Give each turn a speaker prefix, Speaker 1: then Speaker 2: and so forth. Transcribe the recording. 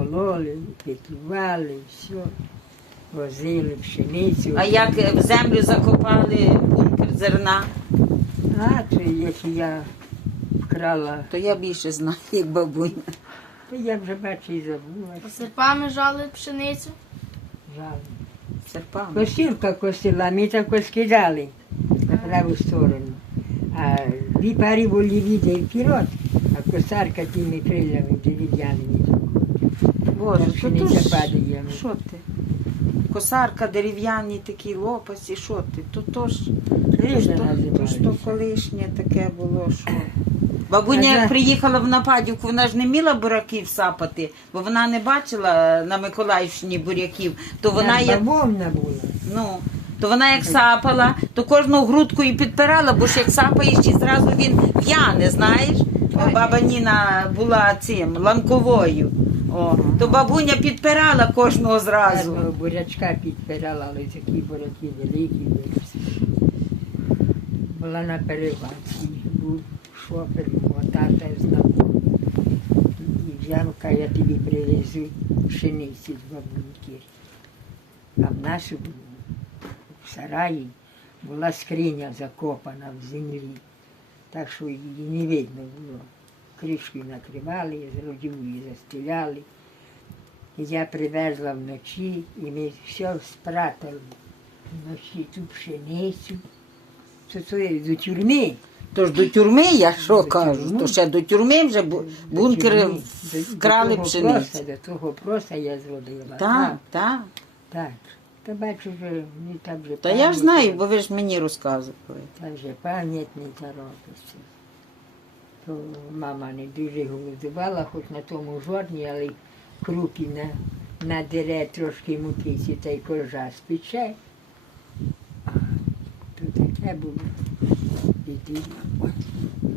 Speaker 1: мололи, петлювали, все. Возили пшеницю.
Speaker 2: А як в землю закопали бункер зерна,
Speaker 1: А, це як я вкрала,
Speaker 2: то я більше знаю, як бабуня.
Speaker 1: то я вже бачу і забула.
Speaker 3: Серпами жали пшеницю.
Speaker 1: Жаль.
Speaker 2: Серпами.
Speaker 1: Косілка косила, ми так скидали на праву сторону. А дві пари були віде вперед, а косарка тими крилями дерев'яними.
Speaker 2: Боже,
Speaker 1: Там
Speaker 2: то
Speaker 1: пшениця
Speaker 2: ж,
Speaker 1: падає.
Speaker 2: що ти? Косарка, дерев'яні такі лопасті, що ти? То ж то колишнє таке було, що. Бабуня, як приїхала в Нападівку, вона ж не міла буряків сапати, бо вона не бачила на Миколаївщині буряків, то вона як,
Speaker 1: Бавовна була.
Speaker 2: ну, то вона як сапала, то кожну грудку і підпирала, бо ж як сапаєш, і зразу він в'яне, знаєш? Баба Ніна була цим, ланковою. О, то бабуня підпирала кожного зразу.
Speaker 1: Одного бурячка підпирала, але такі буряки великі були. Була на перевазці, був шофер, тата знайомий. І взяв, каже, я тобі привезу пшениці з бабуньки. А в нас в сараї була скриня закопана в землі, так що її не видно було. Кришкою накривали, її застеляли. І я привезла вночі, і ми все спрятали вночі ту пшеницю. Це до тюрми.
Speaker 2: Тож до тюрми, я що
Speaker 1: До
Speaker 2: кажу,
Speaker 1: тюрми.
Speaker 2: то ще до тюрми вже бункери
Speaker 1: До тюрми.
Speaker 2: вкрали
Speaker 1: До того
Speaker 2: пшеницю.
Speaker 1: До того проса я зробила.
Speaker 2: Так, так.
Speaker 1: Так. Та бачу, вже не так вже
Speaker 2: Та я ж знаю, бо ви ж мені розказували.
Speaker 1: Та вже пам'ять не та робиться. То мама не дуже голодувала, хоч на тому жодні, але крупі надере трошки мукиці та й коржа спече. То таке було. Іди.